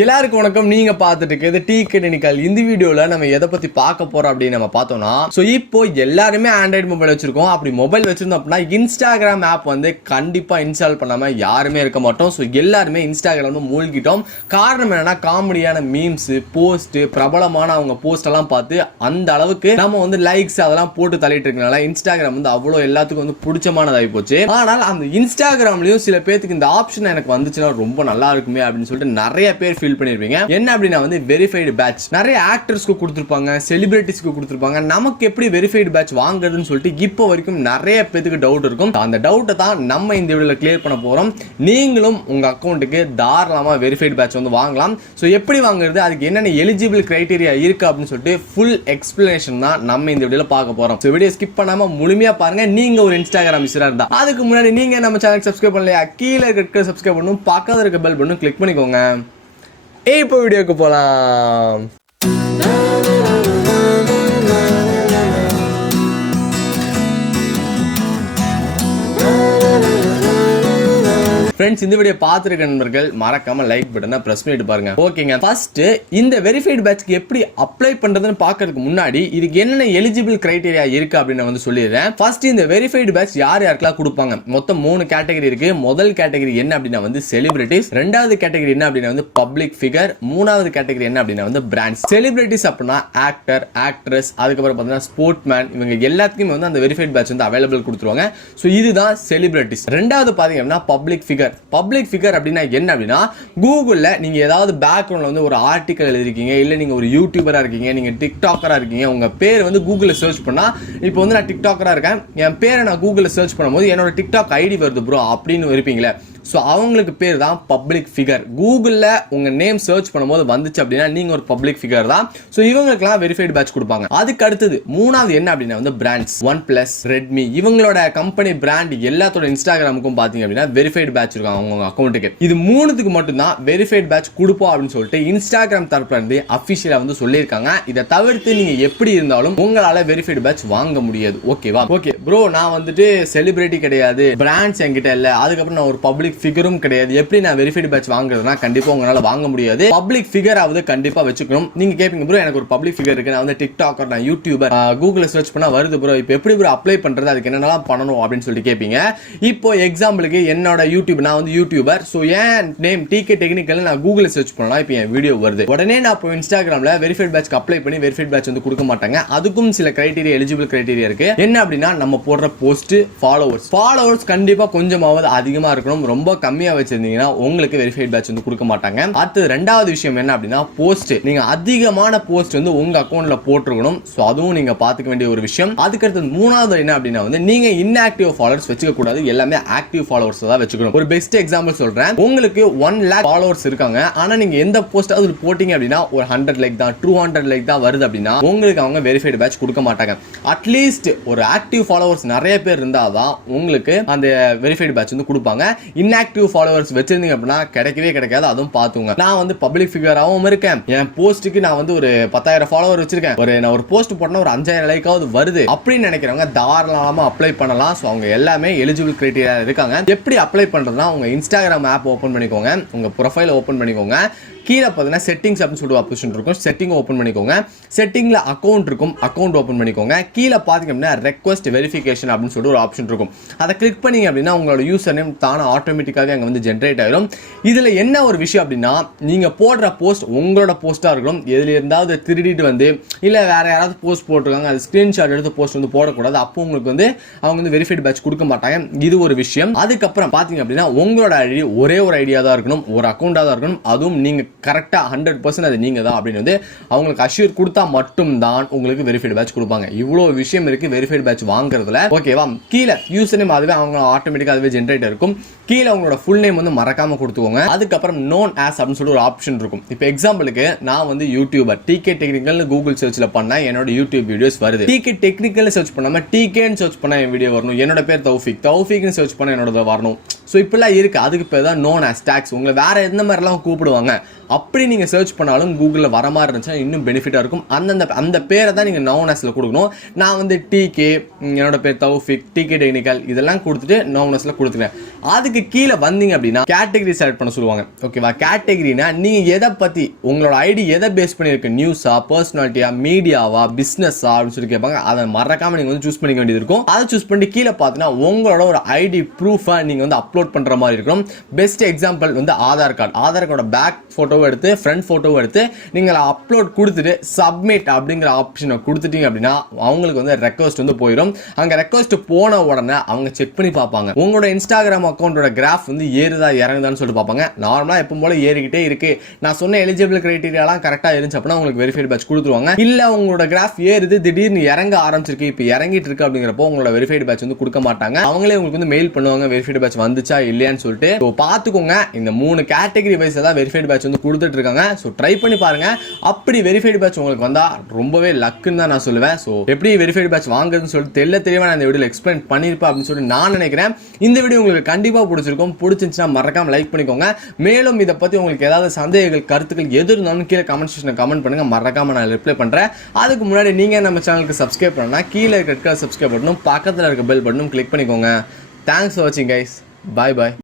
எல்லாருக்கும் வணக்கம். நீங்க பார்த்துட்டு இருக்கிறது TECHANICAL. இந்த வீடியோல நம்ம எதை பத்தி பார்க்க போறோம் அப்படின்னு நம்ம பார்த்தோம்னா, இப்போ எல்லாருமே ஆண்ட்ராய்டு மொபைல் வச்சிருக்கோம். அப்படி மொபைல் வச்சிருந்தோம் அப்படின்னா இன்ஸ்டாகிராம் ஆப் கண்டிப்பா இன்ஸ்டால் பண்ணாம யாருமே இருக்க மாட்டோம். ஸோ எல்லாருமே இன்ஸ்டாகிராம் மூழ்கிட்டோம். காரணம் என்னன்னா, காமெடியான மீம்ஸ், போஸ்ட், பிரபலமான அவங்க போஸ்ட் எல்லாம் பார்த்து அந்த அளவுக்கு நம்ம லைக்ஸ் அதெல்லாம் போட்டு தள்ளிட்டு இருக்கனால இன்ஸ்டாகிராம் அவ்வளோ எல்லாத்துக்கும் பிடிச்சமானதாகி போச்சு. ஆனால் அந்த இன்ஸ்டாகிராம்லயும் சில பேருக்கு இந்த ஆப்ஷன் எனக்கு வந்துச்சுன்னா ரொம்ப நல்லா இருக்குமே அப்படின்னு சொல்லிட்டு நிறைய பேர் ஃபீல் பண்ணிருப்பீங்க. என்ன அப்படின்னா வெரிஃபைடு பேட்ச் நிறைய ஆக்டர்ஸ்க்கு கொடுத்திருப்பாங்க, செலிபிரிட்டிஸ்க்கு கொடுத்திருப்பாங்க. நமக்கு எப்படி வெரிஃபைடு பேட்ச் வாங்குறதுன்னு சொல்லிட்டு இப்போ வரைக்கும் நிறைய பேருக்கு டவுட் இருக்கும். அந்த டவுட்டை தான் நம்ம இந்த வீடியோல கிளியர் பண்ண போறோம். நீங்களும் உங்க அக்கௌண்ட்டுக்கு தாராளமா வெரிஃபைடு பேட்ச் வாங்கலாம். ஸோ எப்படி வாங்குறது, அதுக்கு என்னென்ன எலிஜிபிள் கிரைட்டீரியா இருக்கு அப்படின்னு சொல்லிட்டு ஃபுல் எக்ஸ்பிளனேஷன் தான் நம்ம இந்த வீடியோல பார்க்க போறோம். ஸோ வீடியோ ஸ்கிப் பண்ணாம முழுமையா பாருங்க. நீங்க ஒரு இன்ஸ்டாகிராம் யூசரா இருந்தா அதுக்கு முன்னாடி நீங்க நம்ம சேனல் சப்ஸ்கிரைப் பண்ணலையா, கீழே இருக்க சப்ஸ்கிரைப் பண்ணணும், பக்கத்துல இருக்க பெல் பட்டன் கிளிக் பண்ணிக்கோங்க. இப்போ வீடியோக்கு போலாம். ஃப்ரெண்ட்ஸ், இந்த வீடியோ பார்த்துருக்க நண்பர்கள் மறக்காம லைக் பட்டனை பிரஸ் பண்ணிட்டு பாருங்க. ஓகேங்க, ஃபர்ஸ்ட் இந்த வெரிஃபைடு பேட்ச்க்கு எப்படி அப்ளை பண்றதுன்னு பார்க்கறதுக்கு முன்னாடி இதுக்கு என்னென்ன எலிஜிபிள் கிரைட்டீரியா இருக்கு அப்படின்னு சொல்லிடுறேன். ஃபர்ஸ்ட் இந்த வெரிஃபைடு பேட்ச் யார் யாருக்கெல்லாம் கொடுப்பாங்க, மொத்தம் 3 கேட்டகரி இருக்கு. முதல் கேட்டகரி என்ன அப்படின்னா செலிபிரிட்டிஸ், ரெண்டாவது கேட்டகரி என்ன அப்படின்னா பப்ளிக் ஃபிகர், மூணாவது கேட்டகரி என்ன அப்படின்னா பிராண்ட்ஸ். செலிபிரிட்டிஸ் அப்படின்னா ஆக்டர், ஆக்ட்ரஸ், அதுக்கப்புறம் பார்த்தீங்கன்னா ஸ்போர்ட்மேன், இவங்க எல்லாத்துக்குமே அந்த வெரிஃபைடு பேட்ச் அவைலபிள் கொடுத்துருவாங்க. ஸோ இதுதான் செலிபிரிட்டிஸ். ரெண்டாவது பாத்தீங்கன்னா பப்ளிக் ஃபிகர். பப்ளிக் ஃபிகர் அப்படின்னா என்ன அப்படின்னா, கூகுள்ல நீங்க ஏதாவது பேக்ரவுண்ட்ல ஒரு ஆர்டிகல் எழுதிருக்கீங்க, இல்ல நீங்க ஒரு யூடியூபரா இருக்கீங்க, நீங்க டிக்டாக்கரா இருக்கீங்க, உங்க பேர் கூகுள்ல சர்ச் பண்ணா, இப்போ நான் டிக்டாக்கரா இருக்கேன், என் பேரை நான் கூகுள்ல சர்ச் பண்ணும்போது என்னோட டிக்டாக் ஐடி வருது ப்ரோ அப்படின்னு இருப்பீங்களே, ஸோ அவங்களுக்கு பேர் தான் பப்ளிக் ஃபிகர். கூகுளில் உங்கள் நேம் சர்ச் பண்ணும்போது வந்துச்சு அப்படின்னா நீங்கள் ஒரு பப்ளிக் ஃபிகர் தான். ஸோ இவங்களுக்குலாம் வெரிஃபைடு பேட்ச் கொடுப்பாங்க. அதுக்கு அடுத்தது மூணாவது என்ன அப்படின்னா பிராண்ட்ஸ். OnePlus, ரெட்மி, இவங்களோட கம்பெனி பிராண்ட் எல்லாத்தோட இன்ஸ்டாகிராமுக்கும் பார்த்தீங்க அப்படின்னா வெரிஃபைடு பேட்ச் இருக்கும் அவங்க அக்கௌண்ட்டுக்கு. இது மூணுத்துக்கு மட்டும்தான் வெரிஃபைடு பேட்ச் கொடுப்போம் அப்படின்னு சொல்லிட்டு இன்ஸ்டாகிராம் தரப்புல இருந்து அஃபிஷியலாக சொல்லியிருக்காங்க. இதை தவிர்த்து நீங்கள் எப்படி இருந்தாலும் உங்களால் வெரிஃபைடு பேட்ச் வாங்க முடியாது. ஓகேவா? ஓகே ப்ரோ, நான் செலிபிரிட்டி கிடையாது, பிராண்ட்ஸ் என்கிட்ட இல்லை, அதுக்கப்புறம் நான் ஒரு பப்ளிக் ஃபிகரும் கிடையாது, எப்படி நான் வெரிஃபைடு பேட்ச் வாங்குறதுனா கண்டிப்பா உங்களால வாங்க முடியாது. பப்ளிக் ஃபிகர் ஆவது கண்டிப்பா வச்சுக்கணும். நீங்க கேப்பீங்க ப்ரோ, எனக்கு ஒரு பப்ளிக் ஃபிகர் இருக்கு, நான் டிக்டாக்கர், நான் யூடியூபர், கூகுள்ல சர்ச் பண்ணா வருது ப்ரோ, இப்போ எப்படி ப்ரோ அப்ளை பண்றது, அதுக்கு என்னென்னலாம் பண்ணணும் அப்படின்னு சொல்லி கேப்பீங்க. இப்போ எக்ஸாம்பிளுக்கு என்னோட யூடியூப், நான் யூடியூபர், ஸோ என் நேம் TECHANICAL, நான் கூகுள்ல சர்ச் பண்ணலாம், இப்போ என் வீடியோ வருது. உடனே நான் இப்போ இன்ஸ்டாகிராம்ல வெரிஃபைடு பேட்ச் அப்ளை பண்ணி வெரிஃபைடு பேட்ச் கொடுக்க மாட்டாங்க. அதுக்கும் சில கிரைட்டீரியா, எலிஜிபிள் கிரைட்டீரியா இருக்கு. என்ன அப்படின்னா, நம்ம போடுற போஸ்ட், ஃபாலோவர்ஸ் கண்டிப்பா கொஞ்சமாவது அதிகமா இருக்கணும். ரொம்ப கம்மியா வச்சிருந்தீங்கன்னா உங்களுக்கு வெரிஃபைடு பேட்ச் கொடுக்க மாட்டாங்க. அடுத்து ரெண்டாவது விஷயம் என்ன அப்படின்னா போஸ்ட். நீங்க அதிகமான போஸ்ட் உங்க அக்கவுண்ட்ல போட்டுருக்கணும். சோ அதுவும் நீங்க பாத்துக்க வேண்டிய ஒரு விஷயம். அதுக்கு அடுத்து மூணாவது என்ன அப்படின்னா நீங்க இன்ஆக்டிவ் ஃபாலோவர்ஸ் வச்சுக்க கூடாது, எல்லாமே ஆக்டிவ் ஃபாலோவர்ஸ் தான் வச்சுக்கணும். ஒரு பெஸ்ட் எக்ஸாம்பிள் சொல்றேன். உங்களுக்கு 1 lakh ஃபாலோவர்ஸ் இருக்காங்க, ஆனா நீங்க எந்த போஸ்ட் அது போட்டீங்க அப்படின்னா ஒரு 100 லைக் தான், 200 லைக் தான் வருது அப்படின்னா உங்களுக்கு அவங்க வெரிஃபைடு பேட்ச் கொடுக்க மாட்டாங்க. அட்லீஸ்ட் ஒரு ஆக்டிவ் ஃபாலோவர்ஸ் நிறைய பேர் இருந்தாதான் உங்களுக்கு அந்த வெரிஃபைடு பேட்ச் கொடுப்பாங்க. இன்ஆக்டிவ் ஃபாலோவர்ஸ் வச்சிருந்தீங்க அப்படின்னா கிடைக்கவே கிடைக்காது. அதுவும் பாத்துங்க. நான் பப்ளிக் ஃபிகராகவும் இருக்கேன், என் போஸ்ட்டுக்கு நான் ஒரு 10,000 ஃபாலோவர் வச்சிருக்கேன், நான் ஒரு போஸ்ட் போட்டா ஒரு 5,000 லைக்காவது வருது அப்படின்னு நினைக்கிறவங்க தாராளமா அப்ளை பண்ணலாம். ஸோ அவங்க எல்லாமே எலிஜிபிள் கிரைட்டீரியா இருக்காங்க. எப்படி அப்ளை பண்றதுன்னா, உங்க இன்ஸ்டாகிராம் ஆப் ஓப்பன் பண்ணிக்கோங்க, உங்க ப்ரொஃபைல் ஓப்பன் பண்ணிக்கோங்க. கீழே பார்த்தீங்கன்னா செட்டிங்ஸ் அப்படின்னு சொல்லிட்டு ஆப்ஷன் இருக்கும், செட்டிங் ஓப்பன் பண்ணிக்கோங்க. செட்டிங்ல அக்கௌண்ட் இருக்கும், அக்கௌண்ட் ஓப்பன் பண்ணிக்கோங்க. கீழே பார்த்தீங்க அப்படின்னா ரெக்வஸ்ட் வெரிஃபிகேஷன் அப்படின்னு சொல்லிட்டு ஒரு ஆப்ஷன் இருக்கும். அதை கிளிக் பண்ணீங்க அப்படின்னா உங்களோட யூசர் நேம் தானே ஆட்டோமேட்டிக்காக அங்கே ஜென்ரேட் ஆயிடும். இதுல என்ன ஒரு விஷயம் அப்படின்னா, நீங்க போடுற போஸ்ட் உங்களோட போஸ்டா இருக்கணும். எதுல இருந்தாவது திருடிட்டு இல்ல வேற யாராவது போஸ்ட் போட்டிருக்காங்க, அது ஸ்கிரீன்ஷாட் எடுத்து போஸ்ட் போடக்கூடாது. அப்போ உங்களுக்கு அவங்க வெரிஃபைடு பேட்ச் கொடுக்க மாட்டாங்க. இது ஒரு விஷயம். அதுக்கப்புறம் பாத்தீங்க அப்படின்னா உங்களோட ஐடி ஒரே ஒரு ஐடியா தான் இருக்கணும், ஒரு அக்கௌண்டா தான் இருக்கணும். அதுவும் நீங்க கரெக்டா 100% அது நீங்க தான் அப்படின்னு அவங்களுக்கு அஷ்யூர் கொடுத்தா மட்டும்தான் உங்களுக்கு வெரிஃபைடு பேட்ச் கொடுப்பாங்க. இவ்வளவு விஷயம் இருக்கு வெரிஃபைடு பேட்ச் வாங்குறதுல. ஓகேவா? கீழே யூசர் நேம் அதுவே அவங்க ஆட்டோமேட்டிக்கா அதுவே ஜென்ரேட் இருக்கும். கீழே உங்களோட ஃபுல் நேம் மறக்காம கொடுத்துக்கோங்க. அதுக்கப்புறம் நோன் ஆஸ் அப்படின்னு சொல்லி ஒரு ஆப்ஷன் இருக்கும். இப்போ எக்ஸாம்பிளுக்கு நான் யூடியூபர், TECHANICAL கூகுள் சர்ச்ல பண்ணா என்னோட யூடியூப் வீடியோஸ் வருது. TECHANICAL சர்ச் பண்ணாம TKன்னு சர்ச் பண்ணா என் வீடியோ வரணும். என்னோட பேர் தௌஃபிக்னு சர்ச் பண்ணா என்னோட வரணும். ஸோ இப்பெல்லாம் இருக்கு. அதுக்கு பேர் தான் நோன் ஆஸ் டாக்ஸ். உங்களை வேற எந்த மாதிரிலாம் கூப்பிடுவாங்க அப்படி நீங்க சர்ச் பண்ணாலும் கூகுள்ல வர மாதிரி இருந்துச்சுன்னா இன்னும் பெனிஃபிட்டா இருக்கும். அந்த பேரை தான் நீங்க நவுன் ஆஸ்ல கொடுக்கணும். நான் வந்து டிகே, என்னோட பேர் தௌஃபிக், டிகே டெக்னிக்கல் இதெல்லாம் கொடுத்துட்டு நவுன் ஆஸ்ல கொடுத்துக்கிறேன். அதுக்கு கீழே வந்தீங்க அப்படின்னா கேட்டகரி செலக்ட் பண்ண சொல்லுவாங்க. ஓகேவா? கேட்டகரினா நீங்க எதை பத்தி, உங்களோட ஐடி எதை பேஸ் பண்ணிருக்கு, நியூஸா, பர்சனாலிட்டியா, மீடியாவா, பிசினஸா அப்படின்னு சொல்லி கேட்பாங்க. அதை மறக்காம நீங்க வந்து சூஸ் பண்ணிக்க வேண்டியது இருக்கும். அதை சூஸ் பண்ணி கீழே பார்த்தீங்கன்னா உங்களோட ஒரு ஐடி ப்ரூஃபை நீங்க வந்து அப்லோட் பண்ற மாதிரி இருக்கும். பெஸ்ட் எக்ஸாம்பிள் வந்து ஆதார் கார்டோட பேக் போட்டோவை எடுத்து ஃப்ரண்ட் போட்டோவை எடுத்து நீங்க அப்லோட் கொடுத்துட்டு சப்மிட் அப்படிங்கிற ஆப்ஷனை கொடுத்துட்டீங்க அப்படின்னா அவங்களுக்கு வந்து ரெக்வஸ்ட் வந்து போயிடும். அங்க ரெக்வஸ்ட் போன உடனே அவங்க செக் பண்ணி பார்ப்பாங்க உங்களோட இன்ஸ்டாகிராம் அக்கௌண்டோட கிராஃப் வந்து ஏறுதா இறங்குதான்னு சொல்லிட்டு பார்ப்பாங்க. நார்மலா எப்பவும் போல ஏறிக்கிட்டே இருக்கு, நான் சொன்ன எலிஜிபிள் கிரைட்டீரியாலாம் கரெக்டா இருந்துச்சு அப்படின்னா உங்களுக்கு வெரிஃபைட் பேட்ச் கொடுத்துருவாங்க. இல்ல உங்களோட கிராஃப் ஏறுது திடீர்னு இறங்க ஆரம்பிச்சிருக்கு, இப்போ இறங்கிட்டு இருக்கு அப்படிங்கிறப்போ உங்களோட வெரிஃபைட் பேட்ச் வந்து கொடுக்க மாட்டாங்க. அவங்களே உங்களுக்கு வந்து மெயில் பண்ணுவாங்க வெரிஃபைட் பேட்ச் வந்துச்சா இல்லையான்னு சொல்லிட்டு. பார்த்துக்கோங்க, இந்த 3 கேட்டகரி வைஸ் தான் வெரிஃபைட் பேட்ச் வந்து கொடுத்துட்டு இருக்காங்க. ஸோ ட்ரை பண்ணி பாருங்க. அப்படி வெரிஃபைட் பேட்ச் உங்களுக்கு வந்தா ரொம்பவே லக்குன்னு தான் நான் சொல்லுவேன். ஸோ எப்படி வெரிஃபைட் பேட்ச் வாங்குறதுன்னு சொல்லிட்டு தெளிவா நான் இந்த வீடியோல எக்ஸ்பிளைன் பண்ணிருப்பேன் அப்படின்னு சொல்லி நான் நினைக்கிறேன். இந்த வீடியோ உங்களுக்கு கண்டிப்பா பிடிச்சிருக்கும். பிடிச்சிருந்துச்சுன்னா மறக்காம லைக் பண்ணிக்கோங்க. மேலும் இதை பத்தி உங்களுக்கு ஏதாவது சந்தேகங்கள், கருத்துக்கள் எது இருந்தாலும் கீழே கமெண்ட் செக்ஷன்ல கமெண்ட் பண்ணுங்க. மறக்காம நான் ரிப்ளை பண்றேன். அதுக்கு முன்னாடி நீங்க நம்ம சேனலுக்கு சப்ஸ்கிரைப் பண்ணா கீழே இருக்க சப்ஸ்கிரைப் பட்டனும் பக்கத்தில் இருக்க பெல் பட்டனும் கிளிக் பண்ணிக்கோங்க. தேங்க்ஸ் ஃபார் வாட்சிங் கைஸ். பாய் பாய்.